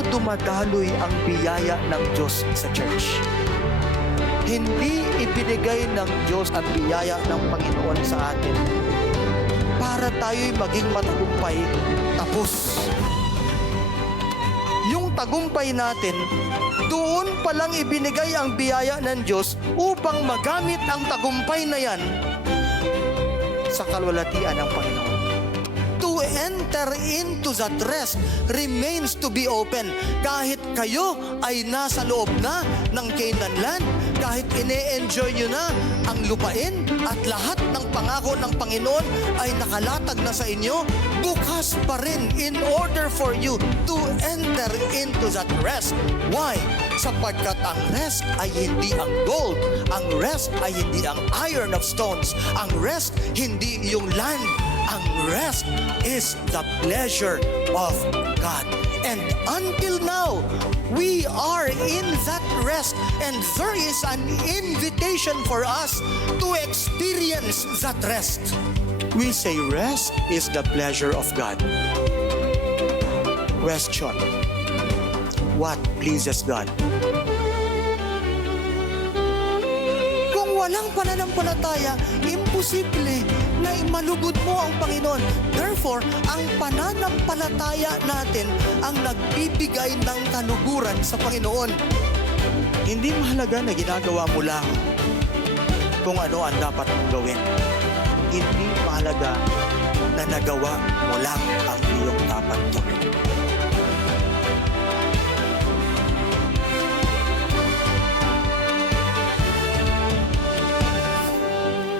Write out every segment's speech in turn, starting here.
paano dumadaloy ang biyaya ng Diyos sa church. Hindi ibinigay ng Diyos ang biyaya ng Panginoon sa atin para tayo'y maging matagumpay tapos. Yung tagumpay natin, doon palang ibinigay ang biyaya ng Diyos upang magamit ang tagumpay na yan sa kalwalatian ng Panginoon. To enter into that rest remains to be open. Kahit kayo ay nasa loob na ng Canaan land, kahit ine-enjoy nyo na ang lupain at lahat ng pangako ng Panginoon ay nakalatag na sa inyo, bukas pa rin in order for you to enter into that rest. Why? Sapagkat ang rest ay hindi ang gold, ang rest ay hindi ang iron of stones, ang rest hindi yung land, ang rest is the pleasure of God. And until now, we are in that rest, and there is an invitation for us to experience that rest. We say rest is the pleasure of God. Question: what pleases God? Kung walang pananampalataya, imposible na malugod mo ang Panginoon. Therefore, ang pananampalataya natin ang nagbibigay ng kaluguran sa Panginoon. Hindi mahalaga na ginagawa mo lang kung ano ang dapat mong gawin. Hindi mahalaga na nagawa mo lang ang iyong dapat gawin.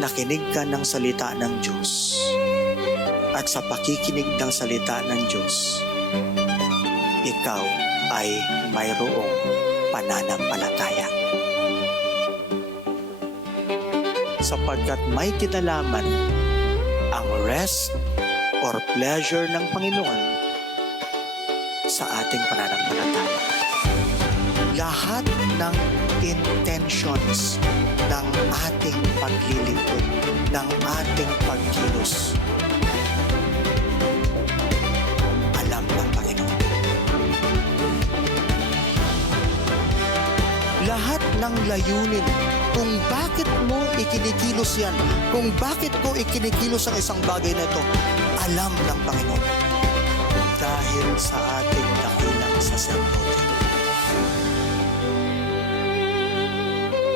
Nakinig ka ng salita ng Diyos, at sa pakikinig ng salita ng Diyos, ikaw ay mayroong pananampalataya. Sapagkat may kinalaman ang rest or pleasure ng Panginoon sa ating pananampalataya. Lahat ng intentions ng ating paglilingkod, ng ating pagkilos, alam ng Panginoon. Lahat ng layunin, kung bakit mo ikinikilos yan, kung bakit ko ikinikilos ang isang bagay na ito, alam ng Panginoon. Dahil sa ating dakilang saserdote,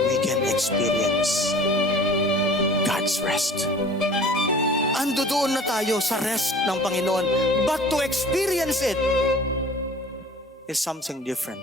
we can experience God's rest. Ando doon na tayo sa rest ng Panginoon. But to experience it is something different.